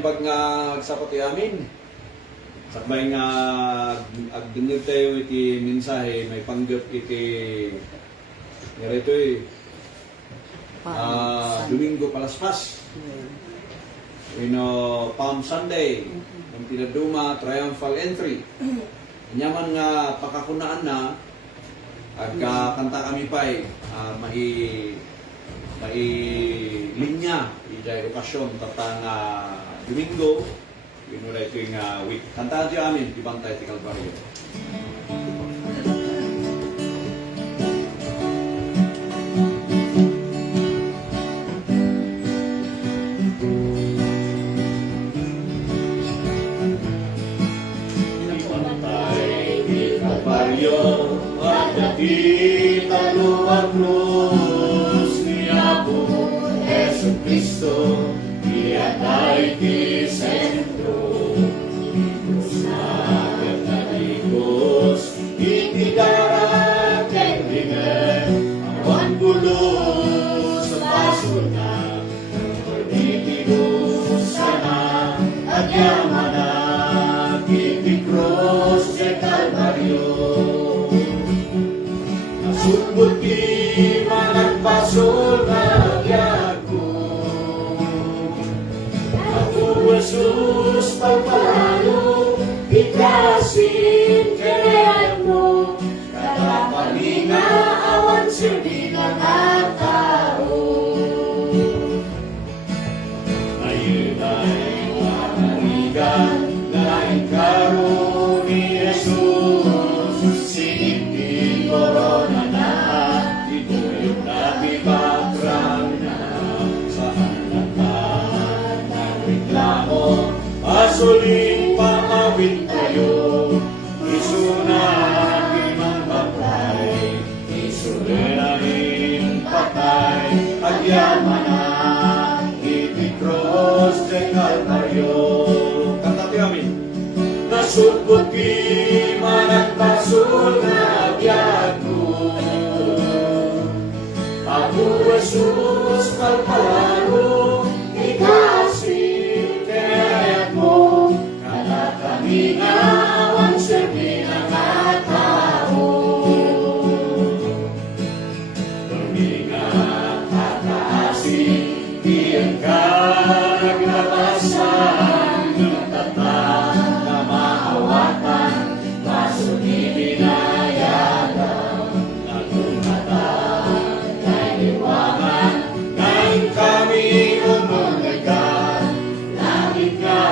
imbag nga agsapati amin. Sakbay nga agdungog tayo iti mensahe may panggap iti narito Domingo Palaspas. Palm Sunday, ng pinaduma triumphal entry. Nyaman nga pakakunaan na at kanta kami pa mai linya ijay okasyon tatang Domingo yun ito yung week. Kantaan siya amin, ibantay ti Calvario. Ibantay ti Calvario at dati taluang krus ni Apo Jesu Cristo iatay ti sentro ikus na pagtalikos itigarat kaibigan awan bulo sa paso na pagtitigo sana at yaman na itikros sa Calvario nasubot ki managpasol na Jesus, pagpalalo, ikasin, kinayan mo, katapalinga, awan sirbigan at tao. Ngayon ay makaligan, laing karo ni Jesus, sinipin korona na, ituyok na bibagrang na, saan asuling paawit tayo, isunahin ang baklay, isunahin patay, at yaman na itikros de Calvario. Kanta amin. Nasubot ki managpasul na biyag ko, Apo Jesus pagpalaro, ikasin kayat mo, kada kami awan serbi ng tao. Tuminga kataasin, diyan ka naglabasan, ng tatang na maawatan, baso ni binayagan, nagumatan, kay liwangan, ngayon kami umulagan, langit nga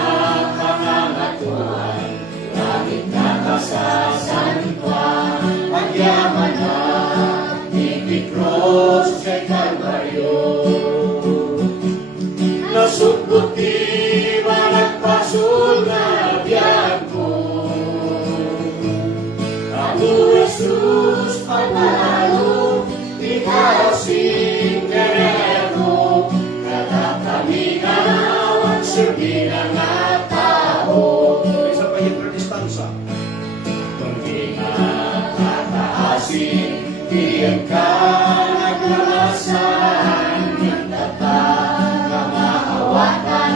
pangangatuan, langit nga kasasantuan, pagyaman na, itikros kay Calvario. Nasubot di managpasul na biyag ko, Apo Jesus pagpalalo, ikasin kanayan mo, kada kami awan serbinan na tao. Isa pa yung distansa. Tuminga kataasin, diyan ka naglalasan, ng tatang na maawatan,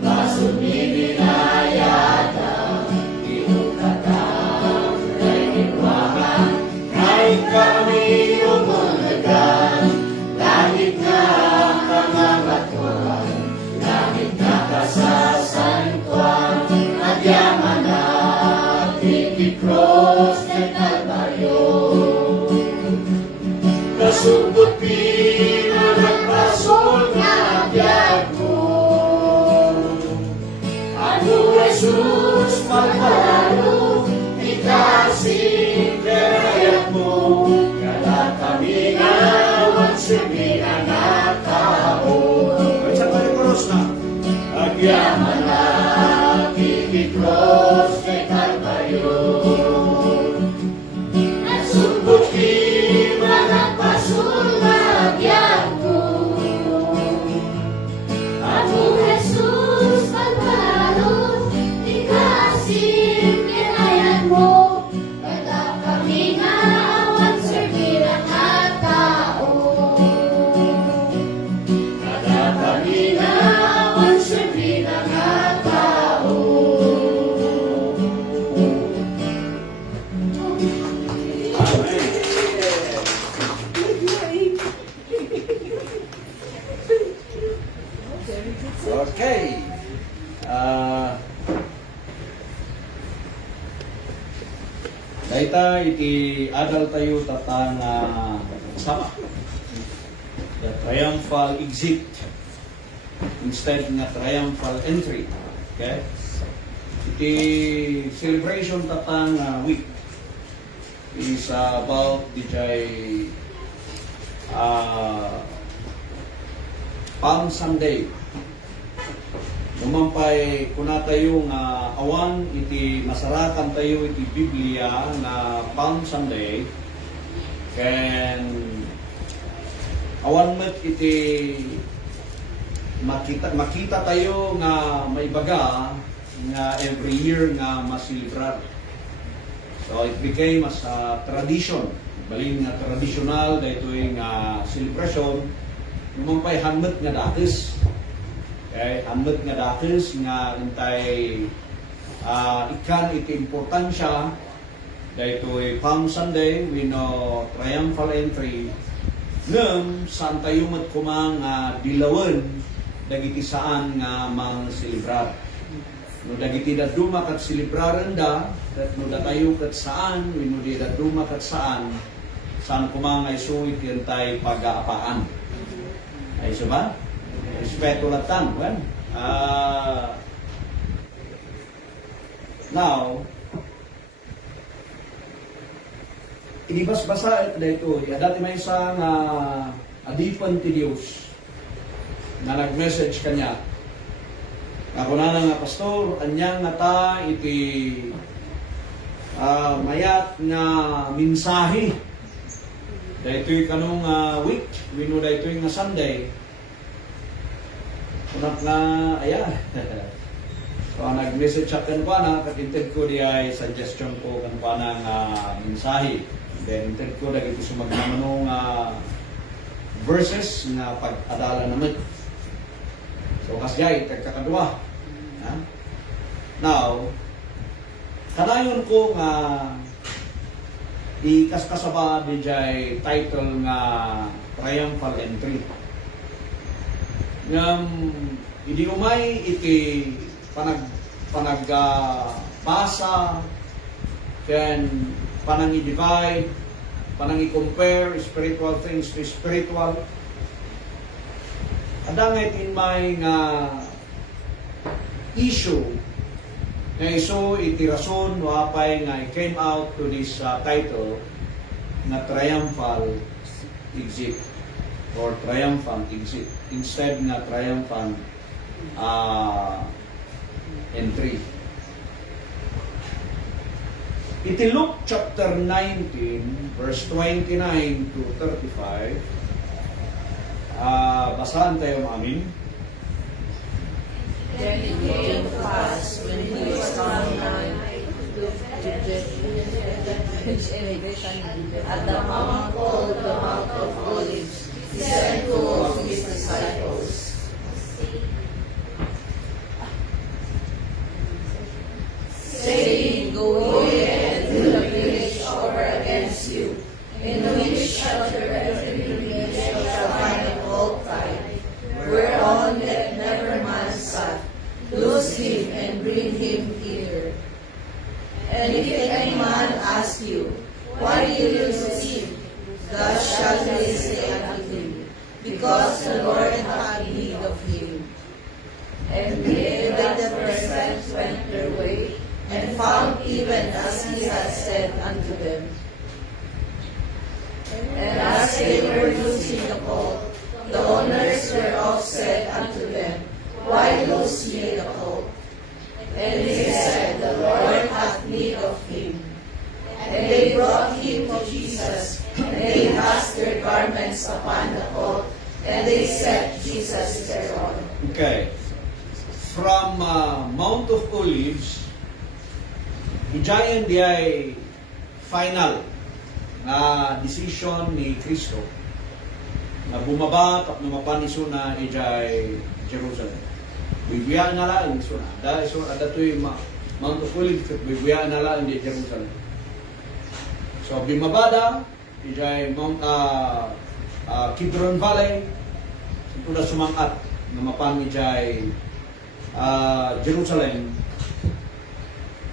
baso bininayagan, iukatan, kay liwangan, kahit kami umulagan, langit nga pangangatuan, langit nga kasasantuan, at yaman na itikros kay Calvario. Nasubot di managpasol na biyag ko, Apo Jesus pagpalalo, ikasin kayat mo, kada kami awan serbihan na tao. Ay sa palikuros na agyaman na itikros kay Calvario. Nasubot di managpasul na biyag ko, Apo Jesus pagpalalo, ikasin kinayan mo, kada kami awan serbihan na tao. Kada kami awan serbihan na Okay. Daita iti adal tayo tatang sama. The triumphal exit instead nga triumphal entry. Okay? Iti celebration tatang week is about the Palm Sunday. Lumampay kuna tayo nga awan iti masarakan tayo iti Biblia na Palm Sunday. Ken awan met iti makita tayo nga may baga nga every year nga masilibrar. So it became as a tradition. Baling nga traditional dahito yung celebration. Lumampay hanmet nga dakis. Okay, hanmet nga dakis nga intay ikan iti importansya dahito yung Palm Sunday we know triumphal entry ngem saan tayo mat kumang dilawan dagiti saan nga mang celebrar. No dagiti daduma kat celebraren da no datayo kat saan no di daduma kat saan kumang ay so iti entay pag-aapaan. Ay so ba? Respeto latan, well. Now, inibas-basa dito, dati may isang adipan ti Diyos na nag-message kanya. Ako na nga pastor, anyang nga ta iti mayat nga minsahe. Dahito'y kanong week, wino dahito'y nga Sunday. Kunak nga, ayan. So, nag-message siya kanwa na, katinted ko di ay suggestion ko kanwa na nga mensahe. Then, inted ko dahil ito sumagnamanong verses nga pag-adala naman. So, kasjay, kagkakadwa. Now, kanayon ko nga ikaskasaba di jay title nga Triumphal Entry. Hindi umay iti basa then panang-i-divide, panang-i-compare spiritual things to spiritual. Adangay tinmay nga issue na iso iti rason wapay nga I came out to this title na Triumphal Exit or Triumphant Exit instead nga Triumphant Entry. Iti Luke chapter 19 verse 29 to 35 basahan tayo amin. Then it came to pass when he was come nigh to at the mount called the Mount of Olives, he sent two of his disciples, saying, Go ye into the village over against you, in which shall the refuge shall find an old time, whereon let never man sat. Loose him and bring him hither. And if any man ask you, Why do you loose him? Thus shall they say unto him, Because the Lord hath need of him. And they that the persons went their way, and found even as he had said unto them. And as they were loosing the colt, the owners whereof said unto them, Why loose ye the colt? And they said, The Lord hath need of him. And they brought him to Jesus, and they cast their garments upon the colt, and they set Jesus thereon. Okay. From Mount of Olives, ijayan di ay final na decision ni Kristo na bumaba at numapan iso na ijay Jerusalem. Bibiyaan na lang iso na. Dahil iso na dato'y Mount of Olives at bibiyaan na lang di Jerusalem. So, bimabada, ijay Mount Kidron Valley, ito na sumangat nga mapan ijay Jerusalem.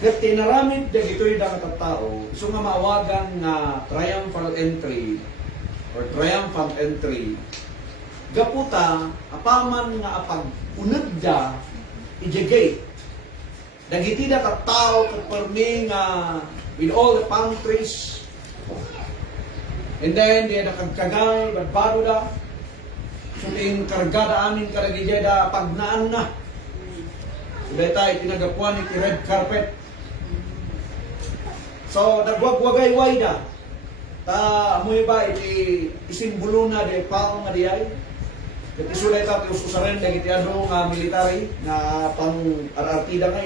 Ket tinaramid dagitoy da katao, isu nga maawagan nga triumphal entry or triumphant entry. Gaputa apaman nga apag uneg da ijay gate. Dagiti da katao ket permi nga with all the palm trees. And then di da kagkagay badbado da. Suling kargada amin karagijay da pagnaan na. Deta itinagapuan iti red carpet. So, nagwagwagay-way na. Amoy ba, iti isimbolo na de pao nga diyay. Kat isulay ta, tiususaren na iti ano nga military, na pang arartida nga,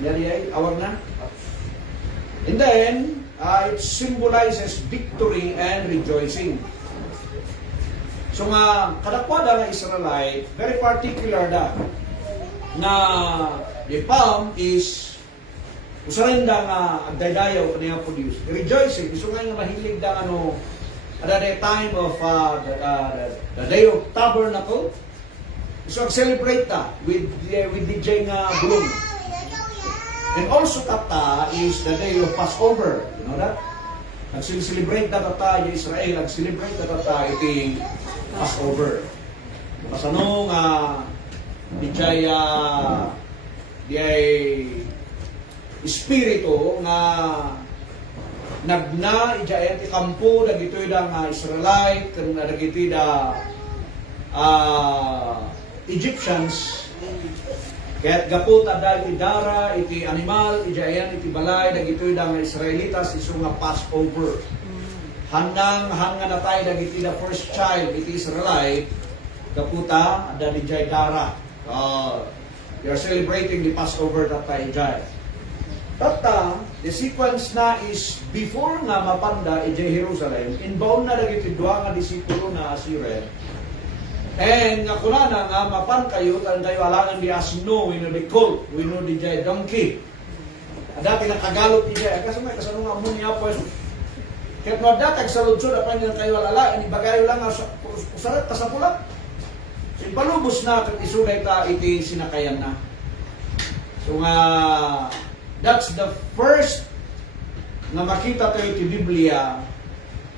diyay, awag na. And then, it symbolizes victory and rejoicing. So nga, kadakwada nga Israelite, very particular da, na the palm is usarenda nga agdaydayaw niya produce. Rejoicing, iso nga mahilig da ano at the time of the day of tabernacle. So celebrate ta with DJ nga bulong. And also kata is the day of Passover. You know that? Nag-celebrate na kata yung Israel, nag-celebrate na kata iting Passover. Pasano nga DJ di ay espiritu nga nagna ijay ti kampo dagitoy da nga Israelite ken dagitoy da Egyptians kaya't gapot ada iti dara iti animal ijayan iti balay dagitoy da nga Israelitas isu nga Passover handang hanga natay dagiti da first child iti Israelite gaputa ada ijay dara they are celebrating the Passover tatay ijay. Tata, the sequence na is before nga mapanda ijay Jerusalem, inbound na dagiti dua nga disipulo na asire. And nga kunana nga mapan kayo, tan kayo alangan di asno, we know the colt, we know the jay donkey. Ada pinakagalot ijay, kasi may kasano nga mo niya po. Kahit no datag sa ludsod, apan nga kayo alala, inibagayo lang nga usarat ta sa pula. So ipalubos na kung isulay ta iti sinakayan na. So nga that's the first na makita tayo iti Biblia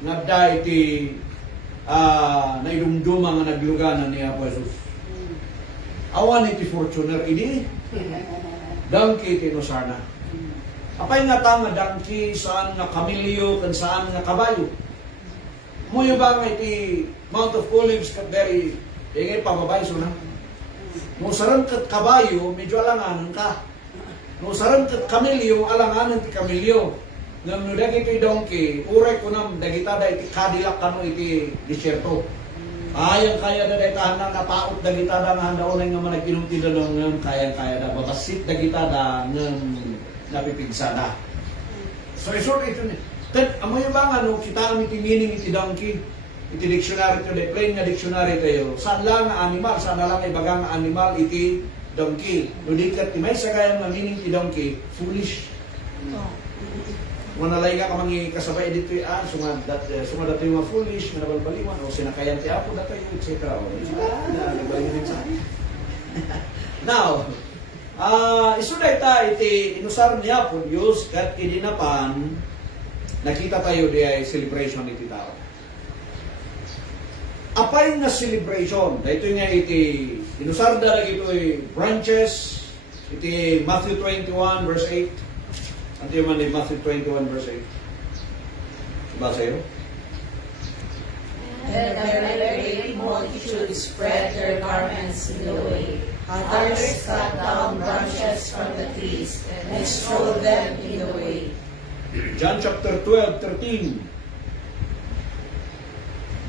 nga da iti naidumduma nga nagluganan ni Apo Jesus. Awan iti Fortuner ini donkey iti Nosarna. Apay nga ta nga donkey saan nga kamilyo kan saan nga kabayo. Muyo ba nga iti Mount of Olives kat very ingay pababay so na. Musaran kat kabayo medyo alanganan ka. No saran ket kamilyo alanganan ti kamilyo. Ngam dagiti donkey, uray ko nam dagitada iti Cadillac kano iti disyerto. Ayang kaya da daytahan na napaot dagitada nga handaon nga managkinom ti dalong ngam kaya da babasit dagitada ngam napipigsada. So isort ito ni. Ted amoy ba nga no kita iti meaning iti donkey. Iti dictionary to the plain nga dictionary tayo. Saan lang nga animal, saan lang ibaga nga animal iti donkey. Nudikat ti may sagayang nga meaning ti donkey, foolish. Manalay ka mangi kasabay dito sumadat yung mga foolish, manabalbaliwan, o sinakayan ti Apo datoy, etc. Now, isuday ta iti inusar ni Apo Diyos kat idinapan nakita tayo di ay celebration iti tao. Apay nga celebration, dito nga iti inusar da lagi ito branches, iti Matthew 21 verse 8. Ante man ni Matthew 21 verse 8. Basa yun? And a very great multitude spread their garments in the way. Others cut down branches from the trees and strewed them in the way. John chapter 12:13.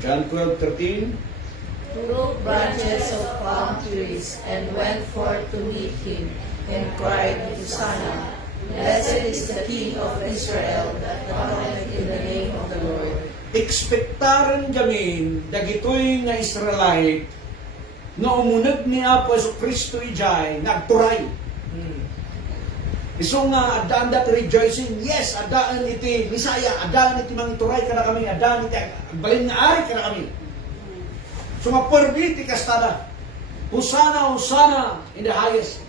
John 12:13. Took branches of palm trees and went forth to meet him and cried, Hosanna, blessed is the King of Israel that cometh in the name of the Lord. Ekspektaran gamin dagitoy nga Israelite nga umuneg ni Apo Kristo ijay nagturay. Iso nga adaan dat rejoicing, yes, adaan iti Misaya, adaan iti mangituray kada kami, adaan iti agbalin nga ari kada kami. So mapermiti kastada. Hosanna, Hosanna in the highest.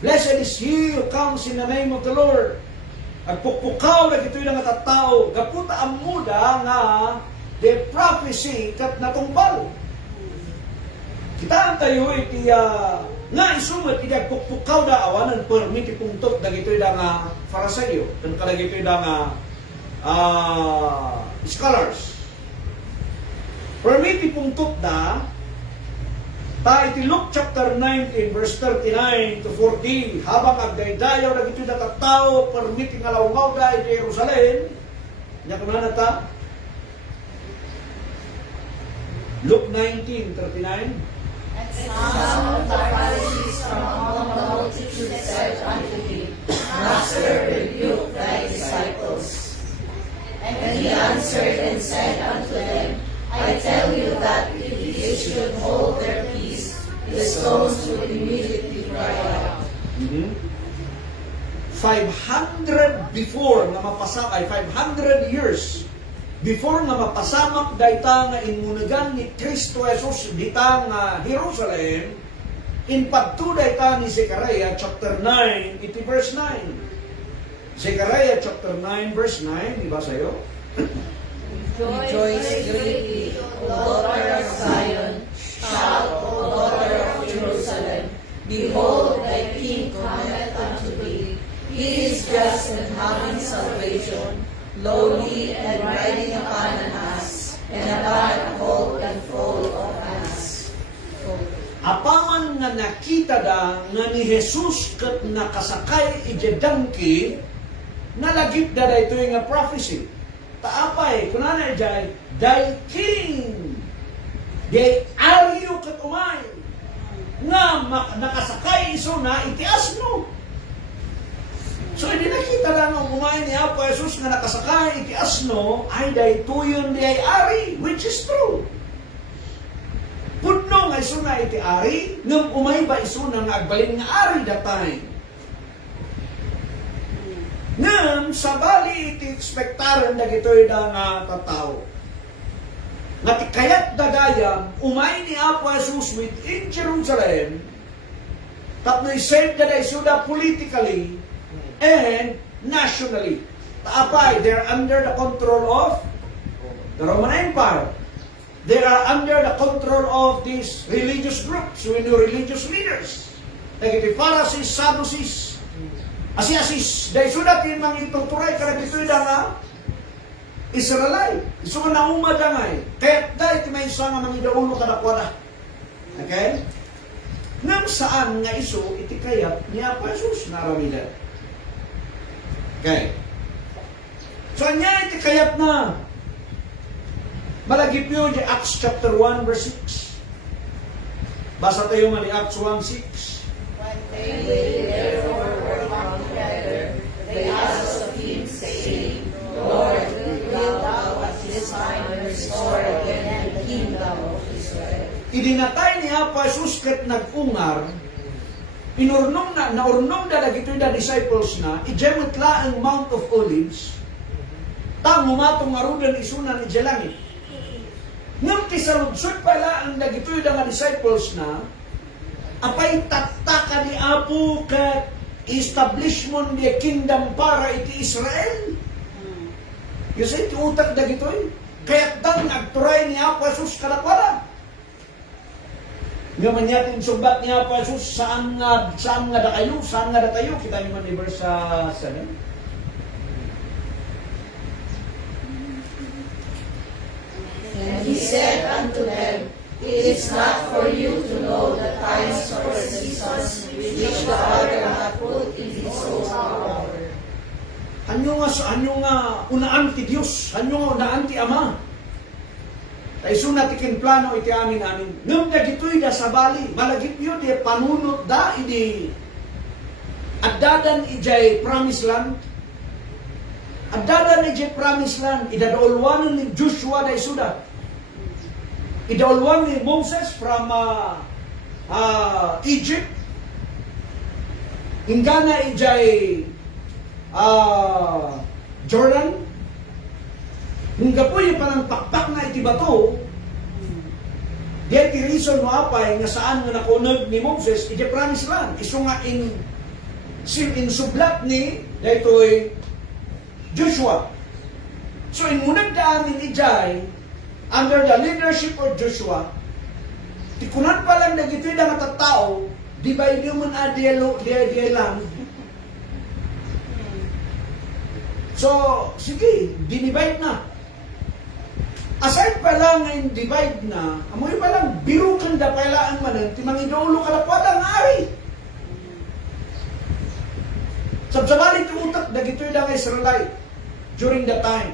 Blessed is he who comes in the name of the Lord. At pukpukaw na ito'y nga tattao, kaputa ang muda nga the prophecy kat natumbal. Kita tayo iti nga isumat iti pukpukaw da awanan permiti pungtot na ito'y da nga farisayo, dan kadag ito'y da nga scholars. Permiti pungtot da ta iti Luke chapter 19 verse 39 to 40 habang agdaydayaw na ito nakatao permiti nga laungaw da iti Jerusalem nya kumana ta Luke 19:39. And some of the Pharisees from among the multitude said unto him, Master, rebuke thy disciples. And he answered and said unto them, I tell you that if they should hold their peace, the stones would immediately cry out. 500 before nga ay 500 years before nga mapasamak dayta nga inmunagan ni Kristo Jesus dita nga Jerusalem, in pagtu dayta ni Zechariah chapter 9 iti verse 9. Zechariah chapter 9 verse 9, di ba sayo? Rejoice greatly, O daughter of Zion, shout, O daughter of Jerusalem. Behold, thy king cometh unto thee. He is just and having salvation, lowly and riding upon an ass, and upon a colt and foal of an ass. Apaman nga nakita da nga ni Jesus kat nakasakay iti donkey, nalagip da ito nga prophecy. Taapay, kunana jay, thy king, they aryo kat umay, nga nakasakay iso na itias no. So, hindi nakita na nung umay ni Apo Jesus nga nakasakay itias no, ay day tuyon di ay ari, which is true. Pudno nga iso na iti ari, nung umay ba iso na nga agbalin nga ari that time. Ngam, sabali iti ekspektaran na gito'y da nga tataw. Nga kayat dagayam, umay ni Apo Jesus within Jerusalem, tapno isave da isuda politically and nationally. Taapay, they're under the control of the Roman Empire. They are under the control of these religious groups, we know religious leaders. Like the Pharisees, Sadducees, Asis, dahil sudat yung mga ituturay karag ito'y da nga Israelite. Iso nga naumad ngay. Kaya dahil may isa nga mga idaulo kadakwada. Okay? Nang saan nga iso iti kayat ni Apo Jesus naramida. Okay. So anya iti kayat na malagip nyo di Acts chapter 1 verse 6. Basa tayo nga ni Acts 1:6. When they therefore were come together, they asked of him, saying, Lord, wilt thou at this time restore again the kingdom of Israel? Idinatay ni Apo Jesus ket nag-ungar, naurnong da dagitoy da disciples na, ijemot la ang Mount of Olives, tang humatong arudan isunan iti langit. Ngam kisaludsod pala ang dagitoy da nga disciples na, apay tattaka ni Apo ket establishment ni kingdom para iti Israel. Kasi iti utak dagitoy, kaya't dang nagturay ni Apo Jesus kadakwada. Ngayon yatin sumbat ni Apo Jesus, saan nga da kayo, saan nga da tayo, kita nyo man i verse 7. And he said unto them, It is not for you to know the times or seasons which the Father hath put in his own power. Hanyo nga unaan ti Diyos, hanyo nga unaan ti Ama. Kaiso na tikin plano iti amin. Ngam na gito'y da sabali, malagip yun, di panunot da, idi addadan ijay promised land. Addadan ijay promised land, idadaulwanan ni Joshua da isuda. Idolwan ni Moses from Egypt. Ingana ijay Jordan. Hingga po yung parang pakpak na iti bato. Diya ti reason mo apay nga saan nga nakunod ni Moses, iti promise land. Iso nga in sublat ni daytoy Joshua. So in munag daan ni Ijay, under the leadership of Joshua, tikunan pa lang na gito'y na matatao, di ba hindi man diya lang. So, sige, dinivide na. Aside pa lang ngayon divide na, amoy pa lang, biro kang dapailaan manan, timang idolo ka na po ang ari. Sabsabalit yung utak, dagito'y lang Israelite during that time.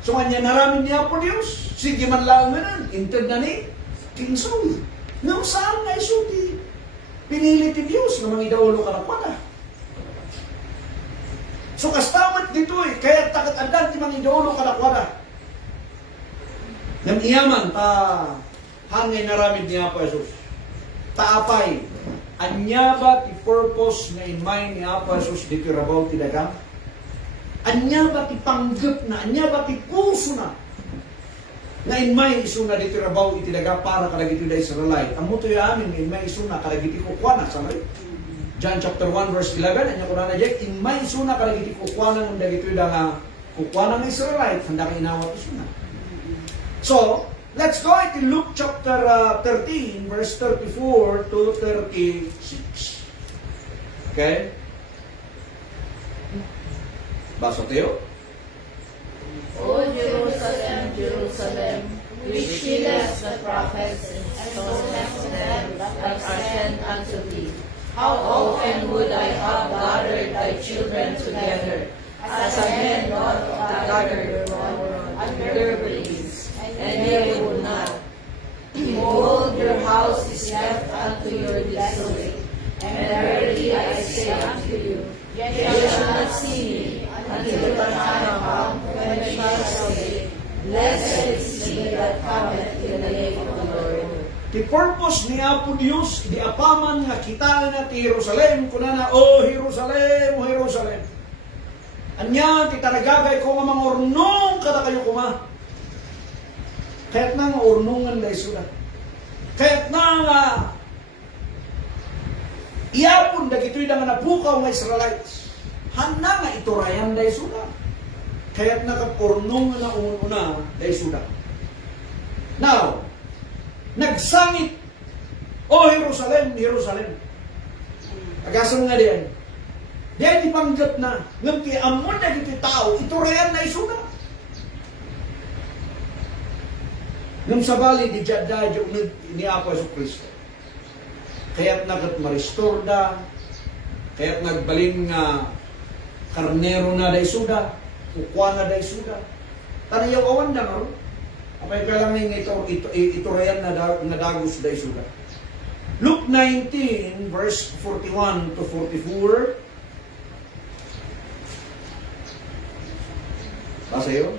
So, kanya naramin niya po Diyos, sige man lang manan, inted na ni King Saul. Nang saan nga isuti, pinili ti Diyos na mga idolo ka na po na. So, kastawat dito kaya takat adan timang idolo ka na po na. Nang iyaman ta hangay naramid niya po Jesus. Taapay, anya ba ti purpose nga in mind ni Apo Jesus dito rabaw ti dagang? Anya ba ti panggap na, anya ba ti puso na nga in mind iso na dito rabaw iti daga para kadagiti da Israelite. Amo to yamin in mind iso na kadagiti kukwana sa may John chapter 1 verse 11 anya ko na jay in mind iso na kadagiti kukwana ng dagiti da nga kukwana ng Israelite handa kay inawat iso na. So, let's go to Luke chapter 13, verse 34 to 36. Okay? Basa tayo. O Jerusalem, Jerusalem, which killest the prophets and stonest them that are sent unto thee. How often would I have gathered thy children together, as a hen doth gather her young under her wings, and ye would not. Behold, your house is left unto your desolate. And verily I say unto you, ye shall not see me until the time come when ye shall say, Blessed is he that cometh in the name of the Lord. The purpose ni Apo Diyos, di apaman nga kita na ti Jerusalem, kuna na, O Jerusalem, O Jerusalem. Anya, ti taragagay ko nga mga urnong kada kayo kuma. Kaya't na nga urnungan da isuda. Kaya't na nga iapon da gito'y da nga napukaw nga Israelites. Handa nga iturayan da isuda. Kaya't na kapurnungan na una da isuda. Now, nagsangit, O Jerusalem, Jerusalem. Agasam nga diyan. Diyan ipanggap na, ngamti amon na dito tao, iturayan na isuda. Nung sa bali, di jada ni Apo Yesu Cristo. Kaya't nagat ma-restore da, kaya't nagbaling nga karnero na da isuda, ukwa na da isuda. Tanayaw awan da nga, apay kalang nga iturayan na dagos da isuda. Luke 19, verse 41 to 44. Basa yun?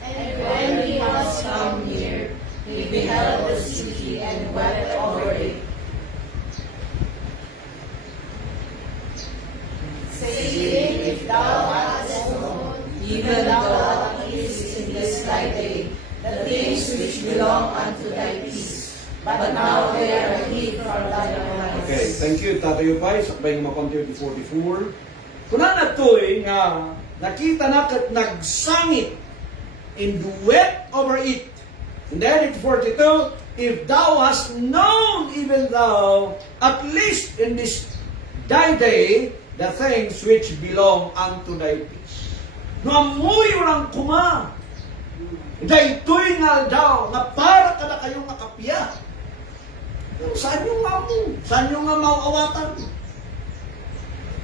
And when he was come near, he beheld the city and wept over it, saying, If thou hadst known, even thou at least in this thy day, the things which belong unto thy peace, but now they are hid from thine eyes. Okay, thank you, Tatayo Pai. Sakbay nga makontiyo to 44. Kuna na to'y nga nakita na kat nagsangit and wept over it. And then in 42, if thou hast known, even thou, at least in this thy day, the things which belong unto thy peace. No amoy walang kuma. Daytoy nga daw, nga para ka na kayong nakapya. Saan yung mamu? Saan yung nga mauawatan?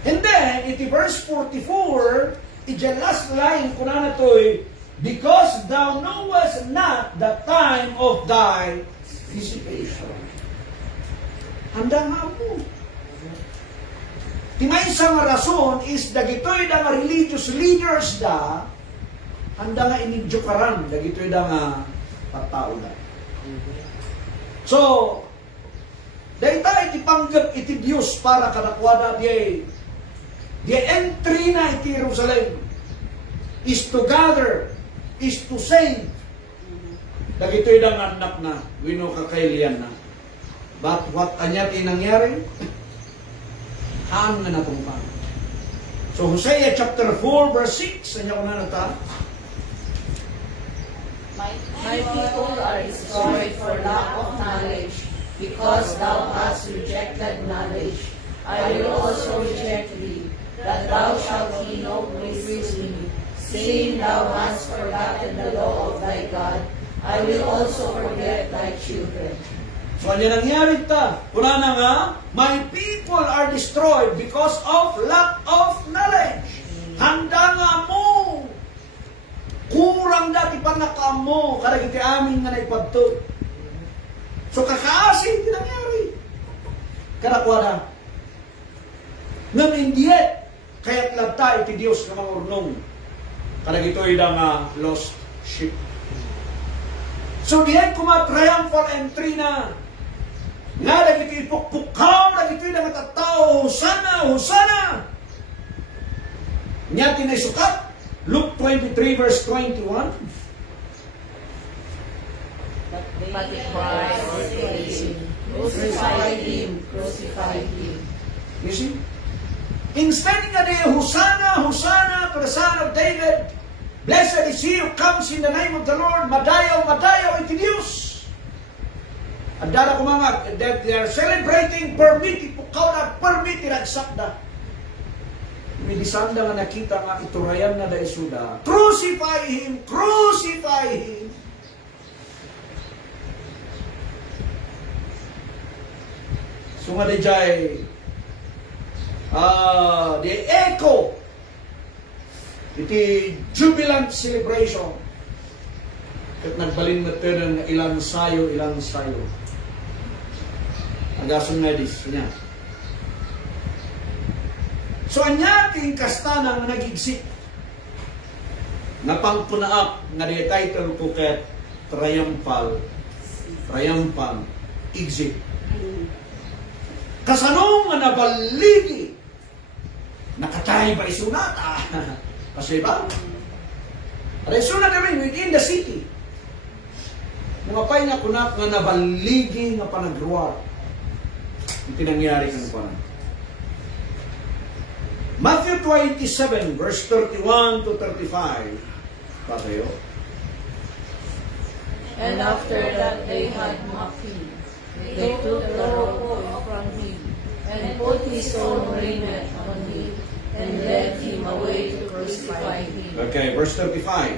And then, iti verse 44, iti last line ko na to'y, because thou knowest not the time of thy visitation. Handa nga mo. Timay sa nga rason is dagitoy da nga religious leaders da, handa nga inidyokaran, dagitoy da nga patao da. So, dahita iti panggap iti Diyos para kadakwada di entry na iti Jerusalem is to gather, is to save. Dagito'y dang anak na, wino kakailian na. But what anya tinangyari? Haan nga natungpan. So Hosea chapter 4 verse 6, anya ko na nata. My people are destroyed for lack of knowledge, because thou hast rejected knowledge. I will also reject thee, that thou shalt be no praise to me, saying thou hast forgotten the law of thy God. I will also forget thy children. So anya nangyari ta? Kuna na nga, my people are destroyed because of lack of knowledge. Handa nga mo. Kurang dati pa na ka mo, kada kiti amin nga naipadto. So kakaasin, di nangyari. Kada kwada. Ngam indiyet, kaya't labta iti Diyos na mga urnong. Kada gito'y nga lost sheep. So diyan kuma triumphal entry na. Nga dagiti ipukpukaw, dagiti na matatao, Hosana, Hosana. Nya tinaysukat, Luke 23 verse 21. But the cries were praising, crucify him, crucify him. You see? Instead nga di, Hosana, Hosana to the Son of David. Blessed is he who comes in the name of the Lord. Madayaw, madayaw iti Diyos. At dara ko mga, that they are celebrating permit, ipukaw na permit, iragsak na. Milisanda nga nakita nga iturayan na da isuda. Crucify him! Crucify him! So nga di jay, the echo, iti jubilant celebration. Kat nagbalin na tayo ng ilang sayo, ilang sayo. Agason nga dis, niya. So, anyating kastana nga nagigsik. Napangpunaak nga di title ko ket triumphal exit. Kasanong nga nabaligi. Nakatay ba isunata? Kasi ba? Isunat kami within the city. Mga pay nga kunak nga nabaligi nga panagruar. Ito nangyari kang panan. Matthew 27 verse 31 to 35. Patayo. And after that they had mocked him. They took the robe from him, and put his own raiment on him, and led him away to crucify him. Okay, verse 35.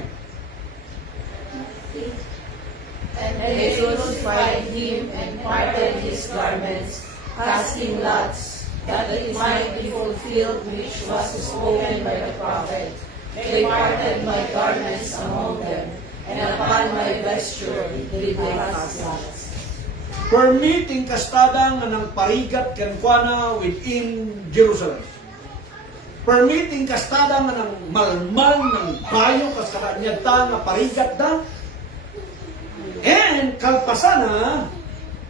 And they crucified him, and parted his garments, casting lots, that it might be fulfilled which was spoken by the prophet. They parted my garments among them, and upon my vesture did they cast lots. Permitting kastada nga ng parigat kankwana within Jerusalem. Permitting kastada nga ng malmal ng bayo kastada niya ta nga parigat da. And kalpasana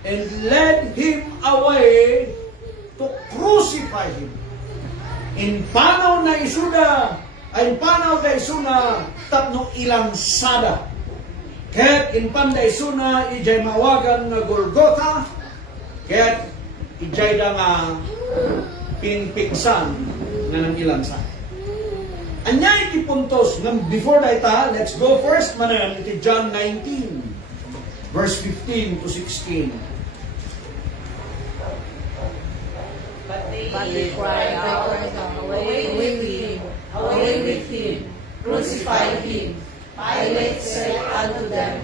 and led him away to crucify him. In panaw na isuda, ay panaw na isuna tapno ilang sada. Kaya't in panday suna, ijay mawagan na Golgotha, kaya't ijay da nga pinpiksan na ng ilansa. Anya iti puntos, ng before data, let's go first manan iti John 19, verse 15 to 16. But they cried out, away with him, away with him, crucify him. Pilate said unto them,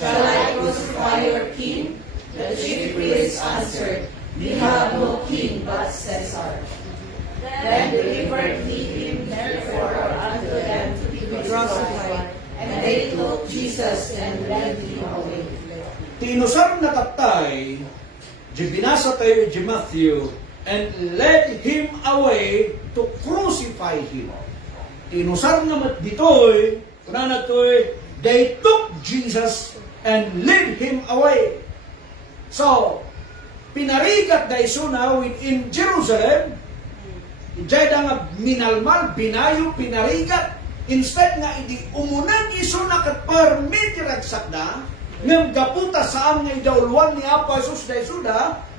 Shall I crucify your king? The chief priests answered, We have no king but Caesar. Then delivered he him therefore unto them to be crucified. And they took Jesus and led him away. Tinusar na katay, di binasa tayo di Matthew, and led him away to crucify him. Tinusar na ditoy, kunana toy, they took Jesus and led him away. So, pinarigat da isuna within Jerusalem, ijay da nga minalmal, binayo, pinarigat, instead nga idi umunang isuna kat permitiragsak da, Ngam gaputa saan nga idauluan ni Apo Jesus da isuda,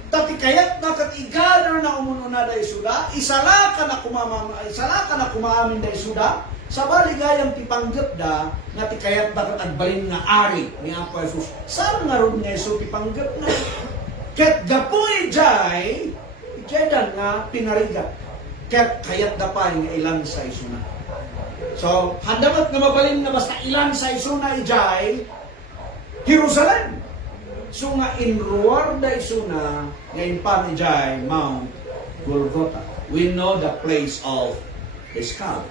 tati kayat na kat i-gather na umuno na da isuda, isala ka na kumaamin da isuda, sa baligayang tipanggap da, nga ti kayat na kat agbalin nga ari ni Apo Jesus. Saan nga ron nga iso tipanggap na? Ket gapoy jay dan nga pinarigat. Ket kayat da pa nga ilan sa isuna. So, handamat nga mabalin nga basta ilan sa isuna ijay, Jerusalem. So nga inruar da isuna, nga impan ijay, Mount Golgotha. We know the place of the skull.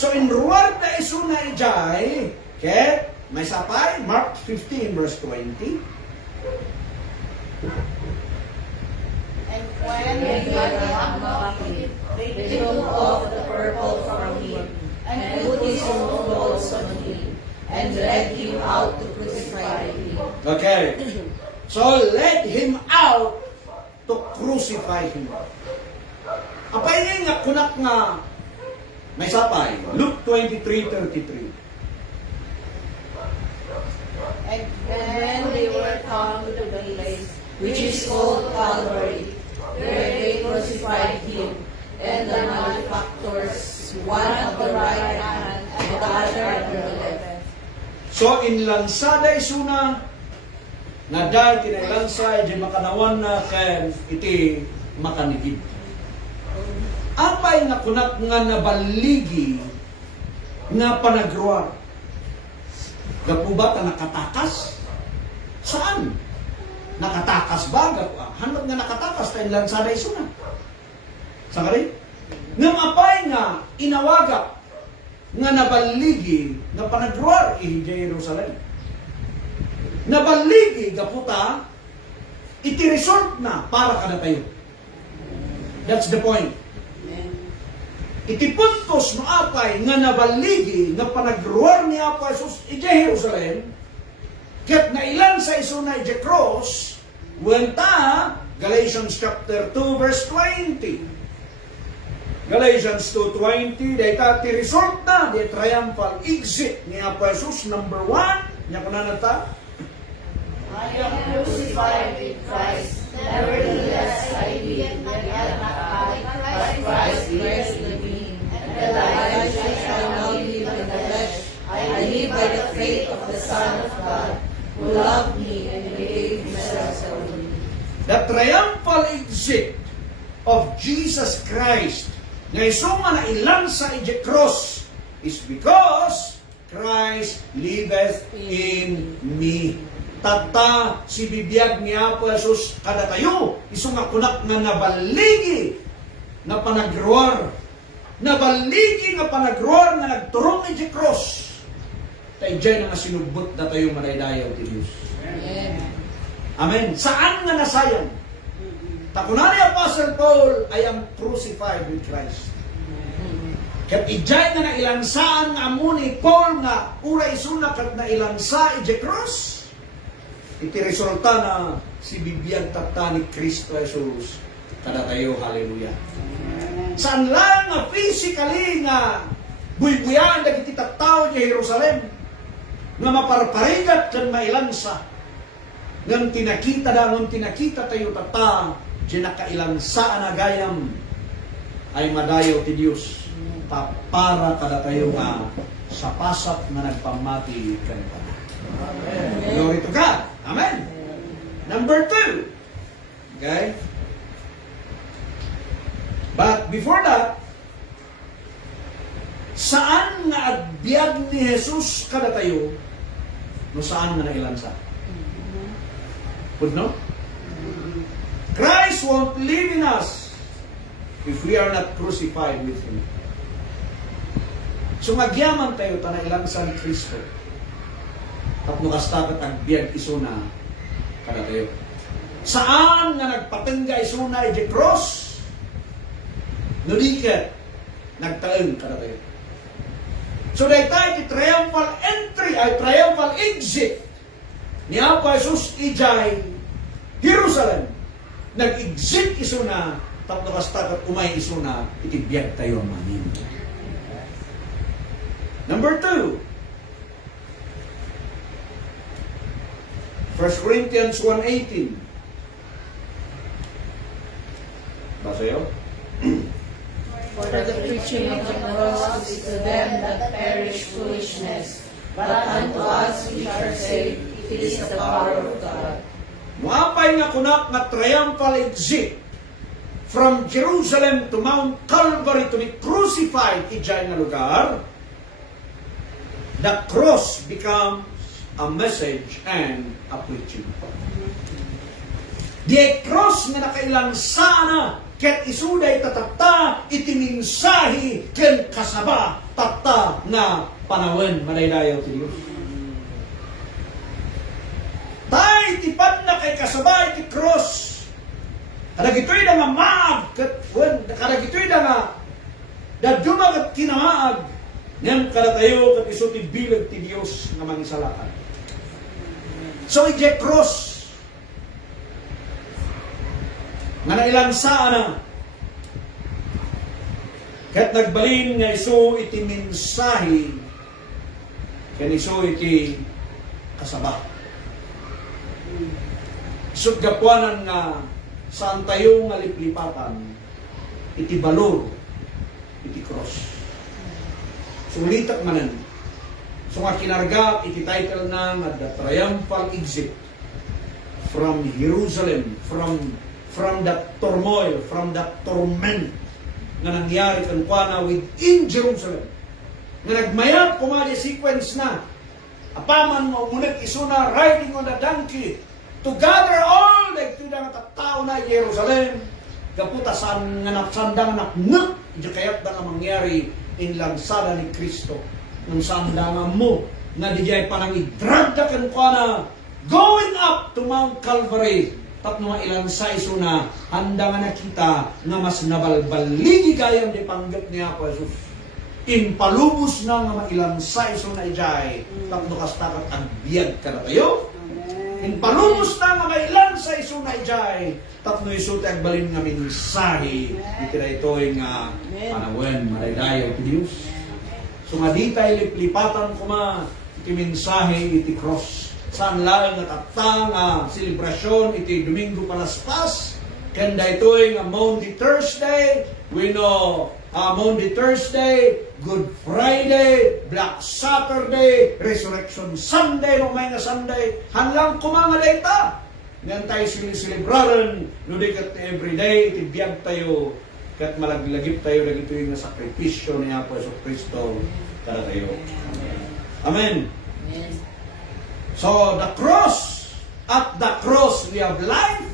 So inruar da isuna ijay, ket may sapay, Mark 15 verse 20. And when they had mocked him, they took off the purple from him, and put his own clothes on him, and led him out to crucify him. Okay. So led him out to crucify him. Apay nga kunak nga may sapay, Luke 23:33. And when they were come to the place which is called Calvary, where they crucified him, and the malefactors, one at the right hand and the other at the left. So inlansada isuna nga dahil kinailansa di makanawan na ken iti makanigid. Apay nga kunak nga nabaligi nga panagruar. Gapu ba ta nakatakas? Saan? Nakatakas ba? Hanap nga nakatakas ta inlansada isuna. Sa kari? Ngam apay nga inawaga nga nabaligi nga panagruar in Jerusalem. Nabaligi gaputa iti resort na para kada tayo. That's the point. Iti puntos no apay nga nabaligi nga panagruar ni Apo Jesus in Jerusalem, ket na ilan sa isuna iti cross, wenta Galatians chapter 2 verse 20. Galatians 2:20, dahita ti result na, di triumphal exit ni Apo Jesus, number 1, niya ko na nata. I am crucified with Christ, nevertheless I live, yet not I, but Christ lives in me. And the life which I shall now live in the flesh, I live by the faith of the Son of God, who loved me and gave himself for me. The triumphal exit of Jesus Christ nga iso nga na ilan sa ije cross is because Christ liveth in me. Tata si bibiyag ni Apo Jesus kada tayo iso nga kunak nga nabaligi nga panagruar. Nabaligi nga panagruar nga nagturong ije cross. Tay jay nga sinubot na tayo madaydayaw ti Dios. Amen. Saan nga nasayang? Takunan ni Apostle Paul, I am crucified with Christ. Kat ijay nga nailansaan nga amuni Paul nga ura isuna kat nailansa ije cross. Iti resulta na si bibiyag tata ni Kristo Jesus kada tayo, hallelujah. Saan lang nga physically nga buybuyan dagiti tattao di Jerusalem nga maparparigat ken mailansa. Ngam tinakita tayo tata di nakailansa na gayam ay madayo ti Dios para kada tayo nga sa pasat na nagpamati kanita. Glory to God. Amen. Number 2. Okay? But before that, saan nga agbyag ni Jesus kada tayo no saan nga nailansa? Would know? Christ won't live in us if we are not crucified with Him. So magyaman tayo ta na ilansa ni Kristo. Tapno kastapat ang biyag isuna kada tayo. Saan nga nagpatengga isuna ije cross? Nulikat nagtaeng kada tayo. So dahil tayo di triumphal entry ay triumphal exit ni Apo Jesus ijay Jerusalem. Nag-exit isuna tapno kastapat umay isuna itibiyag tayo manin. Number 2. 1 Corinthians 1:18. Basa yun? For the preaching of the cross is to them that perish foolishness, but unto us which are saved it is the power of God. Muapay nga kunak nga triumphal exit from Jerusalem to Mount Calvary to be crucified ijay nga lugar. The cross becomes a message and a preaching. Di cross nga nakailang sana ket isuday tatata iti minsahi ken kasaba tata nga panawen madaydayaw ti Dios. Tay tipan na kay kasaba iti cross. Kada gitoy da nga maag ket kada gitoy da nga daduma ket kinamaag ngem kada tayo ket isu ti bilag ti Dios nga mangisalakan. So iti cross nga nailang sana ket nagbalin nga isu iti mensahe ken isu iti kasaba. Isut gapuanan nga saan tayo nga liplipatan iti balor iti cross. Sulitak manan. So nga kinarga iti title na nga The Triumphal Exit from Jerusalem, from that turmoil, from that torment nga nangyari kankwana within Jerusalem. Nga nagmayap kumali sequence na apaman mo munag isuna riding on a donkey to gather all the nga tattao na Jerusalem. Kaputasan nga naksandang naknak iti kayat da nga mangyari in lansada ni Kristo. Nung sandangan mo nga dijay panang idrag da kankwana going up to Mount Calvary. Tapno nga ilang saiso na handa nga nakita nga mas nabalbaligi gayam di panggap niya po Jesus. Impalubos na nga mailang saiso na ijay. Tapno kastakat ang biyag ka na tayo. Impalubos na nga mailang saiso na ijay. Tapno iso ang balin nga mensahe. Itira ito nga panawen, maraydayo ti Diyos. So nga di tayo liplipatan kuma iti mensahe iti cross. Saan lang nga tatang selebrasyon iti Domingo Palaspas. Kanda ito'y nga Maundy Thursday. We know Maundy Thursday, Good Friday, Black Saturday, Resurrection Sunday, may nga Sunday. Hanlang kumanga dayta. Ngayon tayo siniselebraran. Nudikat everyday, iti biyag tayo. Kat malaglagip tayo na ito'y nga sakripisyo ni Apo Yesu Cristo. Kada tayo. Amen. Amen. So, the cross, at the cross, we have life,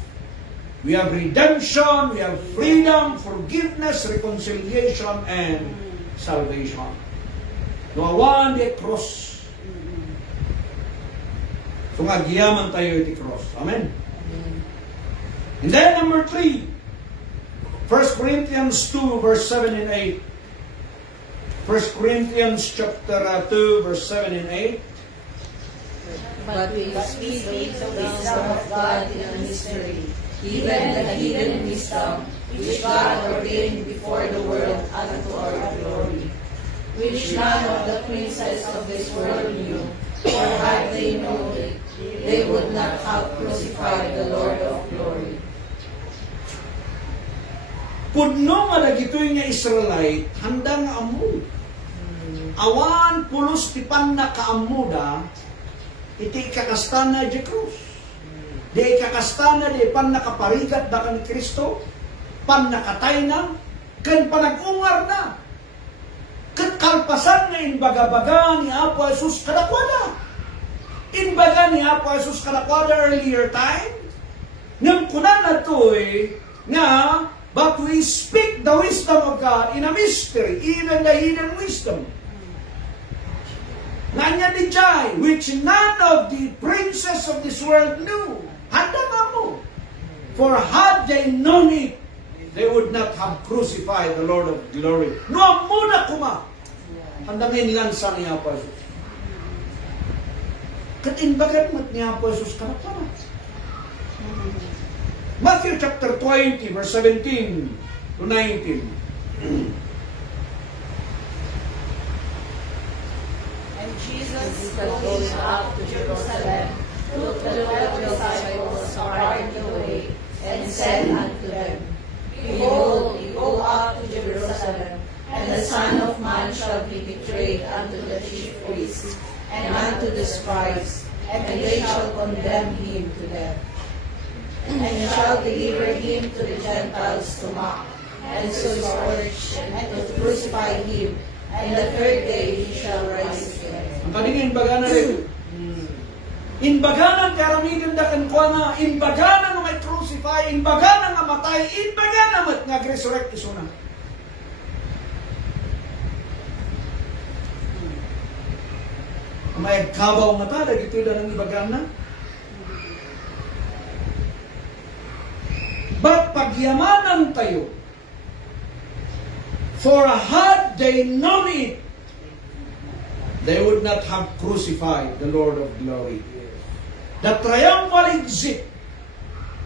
we have redemption, we have freedom, forgiveness, reconciliation, and salvation. Nawawan di cross. So, nga, giyaman tayo iti cross. Amen? And then, number 3, 1 Corinthians 2, verse 7 and 8. 1 Corinthians chapter 2, verse 7 and 8. But we speak the wisdom of God in a mystery, even the hidden wisdom which God ordained before the world unto our glory, which none of the princes of this world knew, for had they known it, they would not have crucified the Lord of glory. Pudno nga dagitoy nga Israelite, handa nga amu. Awan pulos tipan na kaamuda, iti kakastana di krus. Di kakastana di pan nakaparigat da kan Kristo, pan nakatay na, kan panag-ungar na. Kat kalpasan nga inbaga-baga ni Apo Jesus kadakwada. Inbaga ni Apo Jesus kadakwada earlier time. Ngam kunan na to nga, but we speak the wisdom of God in a mystery, even the hidden wisdom. Nanya di jay, which none of the princes of this world knew. Handa nga mo. For had they known it, they would not have crucified the Lord of glory. No, muna kuma. Handa ngayon lansa niya po Jesus. Katinbagat mat niya po Jesus kanapana. Matthew chapter 20, verse 17 to 19. Jesus going up to Jerusalem, took the 12 disciples apart the way, and said unto them, Behold, we go up to Jerusalem, and the Son of Man shall be betrayed unto the chief priests, and unto the scribes, and they shall condemn him to death. And shall deliver him to the Gentiles to mock, and to scourge, and to crucify him, and the third day he shall rise again. Ang kanina inbaganan rin. Inbaganan karamitin da kankwana, inbaganan nga may crucify, inbaganan nga matay, inbaganan nga resurrect isuna. May kabaw nga ta, dagito da ng ibaganan. But pagyamanan tayo, for had they known it, they would not have crucified the Lord of glory. The triumphal exit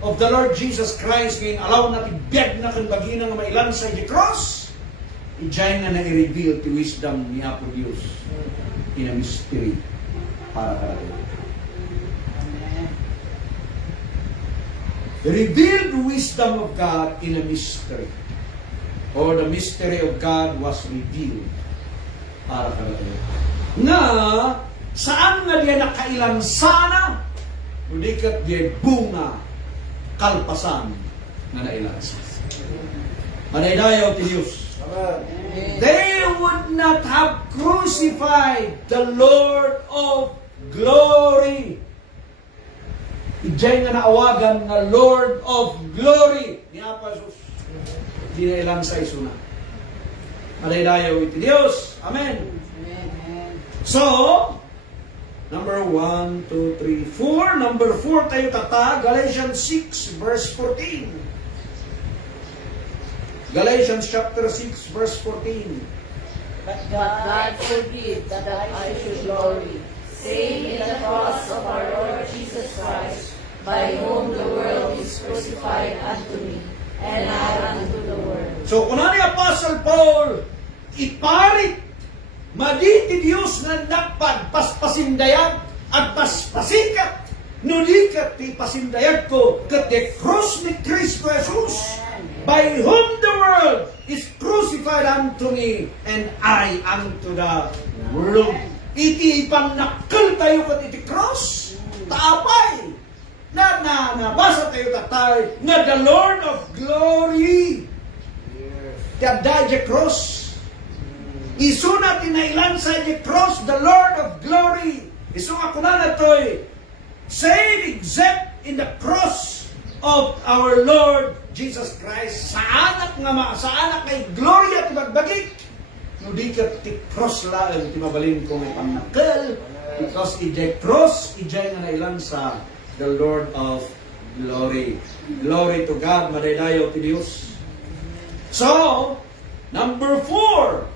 of the Lord Jesus Christ ngayon alaw natin biyag na kang bagina nga mailan sa cross, ijay nga na-reveal to wisdom ni Apo Diyos in a mystery para kayo. The revealed wisdom of God in a mystery, or the mystery of God was revealed para kayo. Nga, saan nga diya nakailan sana, hindi kat diya bunga kalpasan na nailansa. Manaydayaw ti Diyos. They would not have crucified the Lord of glory. Ijay nga naawagan na Lord of glory ni Apa Jesus. Di na ilang sa isuna. Manaydayaw ti Diyos. Amen. So, number 1, 2, 3, 4. Number 4 tayo tata. Galatians 6 verse 14. Galatians chapter 6 verse 14. But God forbid that I should glory, save in the cross of our Lord Jesus Christ, by whom the world is crucified unto me, and I unto the world. So, kung ni Apostle Paul, iparit maditi Diyos nga nakpad paspasindayag at paspasikat nulikat ti pasindayag ko kat the cross ni Cristo Jesus, by whom the world is crucified unto me and I unto the world. Iti ipanakal tayo kat iti cross taapay na nabasa tayo tatay na the Lord of glory tiaday the cross. Isu na tinailan sa the cross, the Lord of glory. Isu ako na natoy, save except in the cross of our Lord Jesus Christ. Sa anak kay glory at ibagbagik. No di ka ti cross lang, ti mabalin ko may pamnakal. Because ijay cross, ijay nga nailan sa the Lord of glory. Glory to God, madaydayo ti Diyos. So, number 4,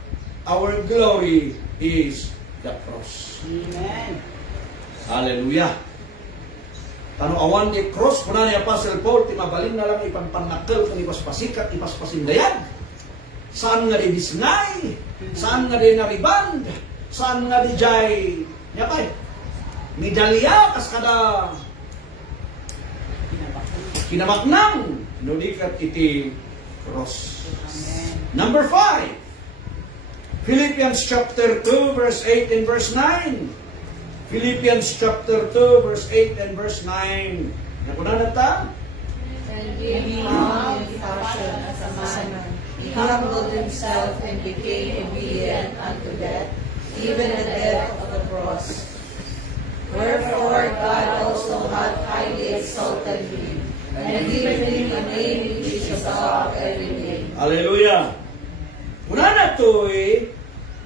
our glory is the cross. Amen. Hallelujah. Tano awan di cross, kuna ni Apostle Paul, timabalin na lang ipampanakal kung ipaspasikat, ipaspasindayag. Saan nga di disngay? Saan nga di nariband? Saan nga di jay, yapay, medalya, kas kada kinamaknang, nulikat iti cross. Number 5, Philippians chapter 2 verse 8 and verse 9. Philippians chapter 2 verse 8 and verse 9. Nakunan na ta? And being found in fashion as a man, he humbled himself and became obedient unto death, even the death of the cross. Wherefore God also hath highly exalted him, and given him a name which is above every name. Hallelujah. Una na to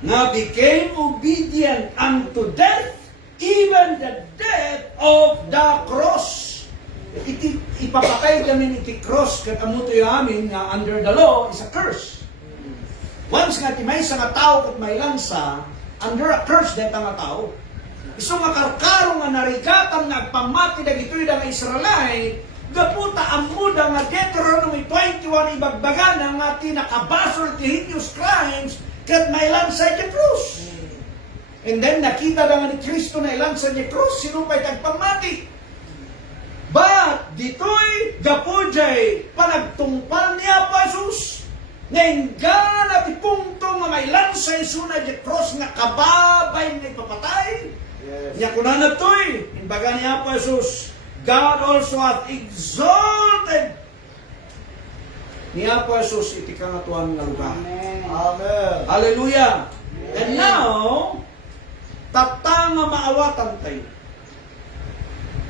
nga became obedient unto death, even the death of the cross. Ipapatay kami iti cross kat amuto amin nga under the law is a curse. Once nga timay sa nga tao kat may lansa, under a curse deta nga tao. Iso nga karkaro nga narigatan nga agpamati dagitoy da nga Israelite, gaputa amuda nga Deuteronomy 21 ibagbagan nga tinakabasol ti heinous crimes kat may lansa di krus. And then nakita na nga ni Kristo na ilansa di krus, sinupay tagpamati. But dito'y gapujay panagtungpal niya pa Jesus. Ngayon na tipungto nga may lansay suna di cross nga kababay nga ipapatay. Yes. Nya kunanap to'y, imbaga niya pa Jesus, God also hath exalted niya pa Jesus iti kangatuan nga lugar. Amen. Hallelujah! And now, tatanga maawatan tayo.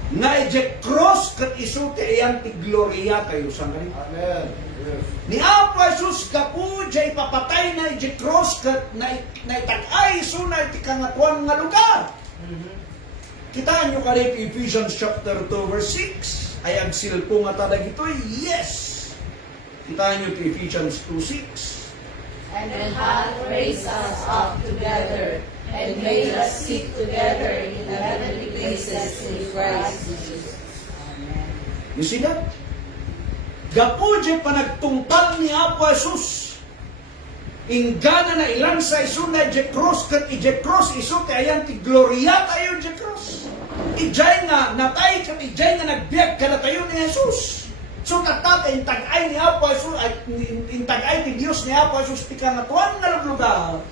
Nga ije cross kat isu ti ayan ti gloria tayo sa ganito. Amen. Yes. Ni Apa Jesus kapu jay papatay na ije cross kat na itag-ay isu na iti kangatuan nga lugar. Kita nyo kalit Ephesians chapter 2 verse 6 ay ang silpo nga tadag ito. Yes! Kita nyo ti Ephesians 2:6. And hath raised us up together, and made us sit together in the heavenly places in Christ Jesus. Amen. You see that? Gapu jay panagtungpal ni Apa Jesus. Ingana na ilan sa isu na ije cross kat ije cross isu ti ayan ti gloria tayo ije cross. Ijay nga natay kat ijay nga nagbiag kada tayo ni Jesus. So tatata intag-ay ni Apa Jesus ay intag-ay ti Dios ni Apa Jesus ti kangatuan nga lugar.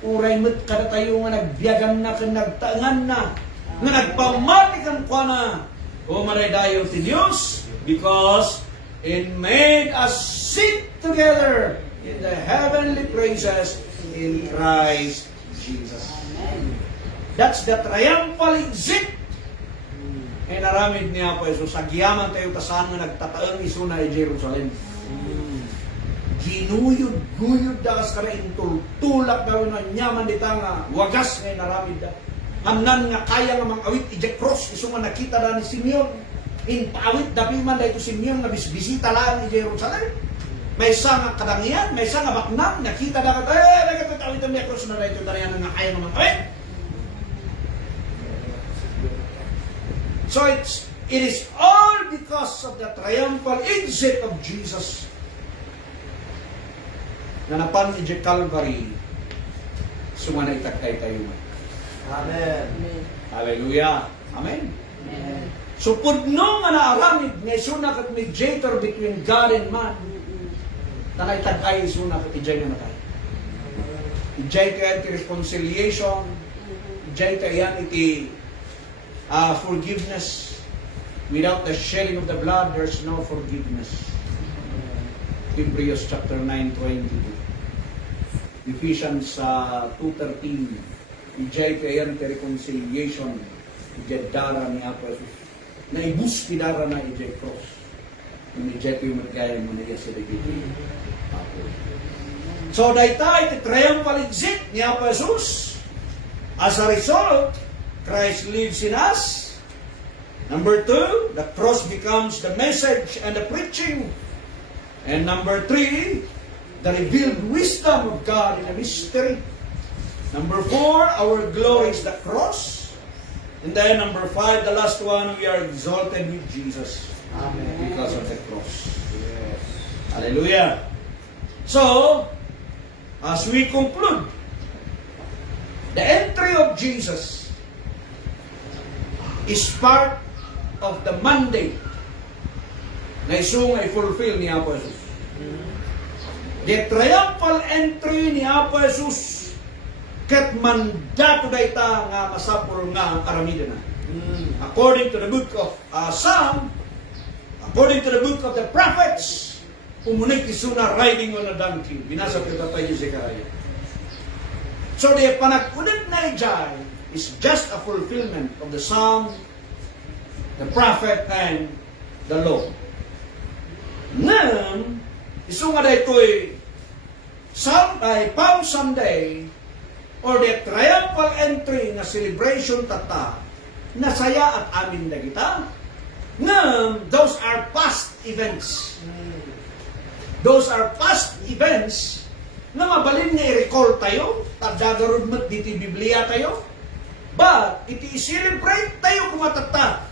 Uray met kada tayo nga nagbiagan na ken nagtaangan na nga nagpamati kan kuana. O maray dayo ti Dios because it made us sit together in the heavenly places in Christ Jesus. Amen. That's the triumphal exit. E naramid niya po Jesus, agyaman tayo tasan nga nagtataang iso na Jerusalem. Ginuyod-guyod da kas kana intultulak daw na nyaman dita nga wagas nga naramid da. Amnan nga kaya nga mangawit ije cross iso nga nakita da ni Simeon. In paawit dapi man da ito Simeon nga bisbisita lang ni Jerusalem. May isa nga kadangian, may isa nga baknang, nakita na ka, nagkatatawitan niya cross na ito, dariyan nga kaya naman kawin. So it is all because of the triumphal exit of Jesus na napan ni Calvary sumana itakay tayo. Amen. Hallelujah. Amen. Amen. So pudno nga naaramid nga isuna kat mediator between God and man na naitag-ay isuna kat ijay nga natay. Ijay kayan iti reconciliation, ijay kayan iti forgiveness. Without the shedding of the blood, there's no forgiveness. Hebrews chapter 9:22. Ephesians 2:13. Ijay kayan iti reconciliation, ijay dara ni Apo Jesus. Naibus pinara na ijay cross. Yung ijay ko yung magkaya mo na sa dagiti. So, dayta iti triumphal exit ni Apo Jesus. As a result, Christ lives in us. Number 2, the cross becomes the message and the preaching. And number 3, the revealed wisdom of God in a mystery. Number 4, our glory is the cross. And then number 5, the last one, we are exalted with Jesus. Amen. Because of the cross. Yes. Hallelujah. So, as we conclude, the entry of Jesus is part of the mandate na isung ay fulfill ni Apo Jesus. The triumphal entry ni Apo Jesus ket mandato dayta nga masapul nga ang aramiden na. According to the book of Psalm, according to the book of the prophets, umunik isuna riding on a donkey. Binasa ko tayo si Zechariah. So the panagkunit na ijay is just a fulfillment of the Psalm, the prophet, and the law. Ngam, isu nga daytoy Palm Sunday or the triumphal entry na celebration tata nasaya at amin na kita. Ngam, those are past events. Those are past events na mabalin nga i-recall tayo, tagdagarod mat diti Biblia tayo. But, iti i-celebrate tayo kumatata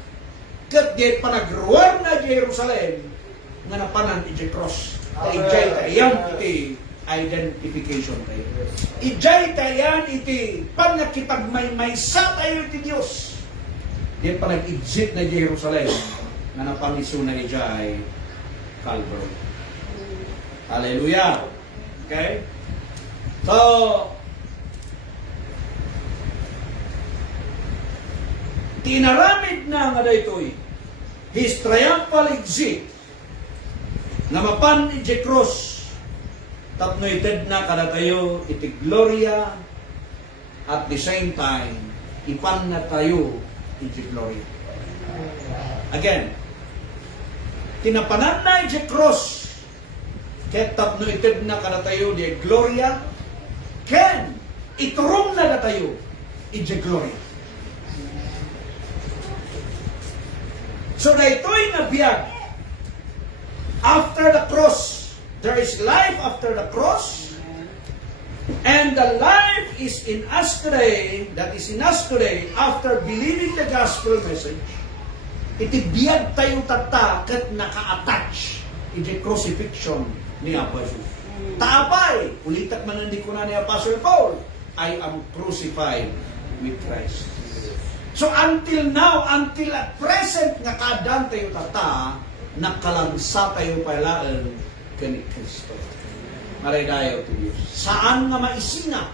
kat di panagruar na Jerusalem nga napanan iti cross. Ijay tayan iti identification tayo. Ijay tayan iti panakipagmaymaysa tayo iti Diyos. Di panag-exit na Jerusalem nga napangisuna ijay Calvary. Hallelujah. Okay? So, tinaramid na nga daytoy His triumphal exit na mapan iti cross tapnoy dead na kada tayo iti gloria at the same time ipan na tayo iti gloria. Again, tinapanan na iti cross ket tapnoy dead na kada tayo di gloria ken iturong na tayo iti gloria. So daytoy nga biyag after the cross, there is life after the cross, and the life is in us today, that is in us today, after believing the gospel message, iti biyag tayo tata kat naka-attach iti crucifixion ni Apostle. Taapay, ulitak man hindi ko na ni Apostle Paul, I am crucified with Christ. So until now, until at present, nga kadang tayo tata, nakalangsa tayo pailaan kani Kristo. Maray dayo to Diyos. Saan nga maisina?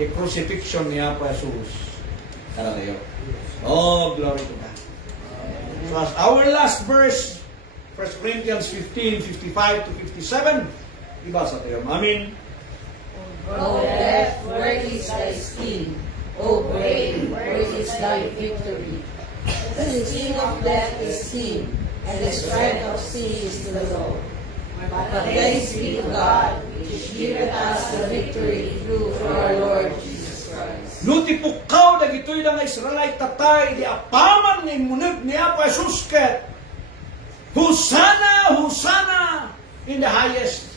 The crucifixion ni Apo Jesus. Tara tayo. Oh, glory to God. So as our last verse, 1 Corinthians 15, 55 to 57, ibasa tayo. Amen. O death, where is thy sting? O grave, where is thy victory? The sting of death is sin, and the strength of sin is the law. But thanks be to God, which giveth us the victory through our Lord Jesus Christ. Nutipukaw dagitoy nga Israelite tatay di apaman ni munag ni Apo Jesus ket Hosanna, Hosanna in the highest.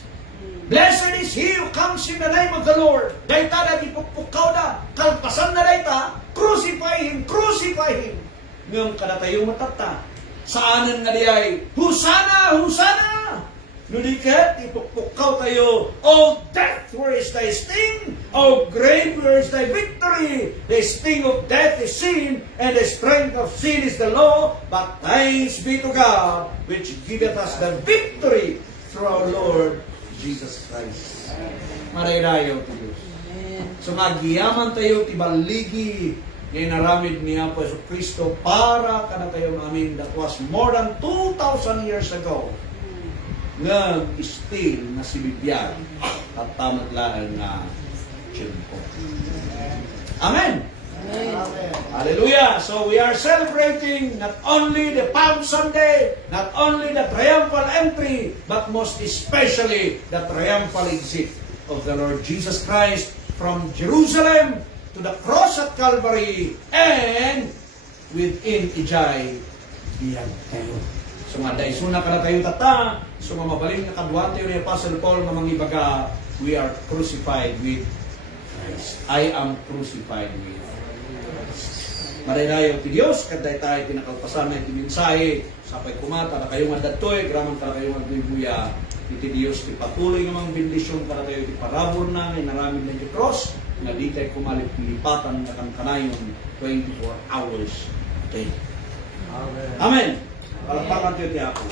Blessed is he who comes in the name of the Lord. Dayta na ipupukaw na, kalpasan na dayta, crucify him, crucify him. Ngayong kadatayo matata, saanan nga diyay, Hosanna, Hosanna! Nudiket, ipupukaw tayo, O death, where is thy sting? O grave, where is thy victory? The sting of death is sin, and the strength of sin is the law. But thanks be to God, which giveth us the victory through our Lord Jesus Christ. Marayrayo to Diyos. So magiyaman tayo tibaligi ngayon naramid ni Apo Yesu Kristo para kana tayo namin that was more than 2,000 years ago nga still na sibibiyag at tamatlaan na tiyempo. Amen. Amen. Hallelujah! So we are celebrating not only the Palm Sunday, not only the triumphal entry, but most especially the triumphal exit of the Lord Jesus Christ from Jerusalem to the cross at Calvary and within Ijay biyag tayo. So nga daisuna ka na tayo tata, so nga mabaling na kaduan tayo ni Apostle Paul nga mangibaga, we are crucified with Christ. I am crucified with Marayrayo ti Diyos, kaday tayo tinakalpasan na iti mensahe, sapay kumata, na kayo nga datoy, graman ka kayo nga buya, iti Diyos, ti patuloy nga mga bendisyon para tayo, iti parabor na, ngay naramid na iti cross, nga di tayo kumalipilipatan na kanayon 24 hours a day. Amen. Amen. Palakpakan tayo ti Apo.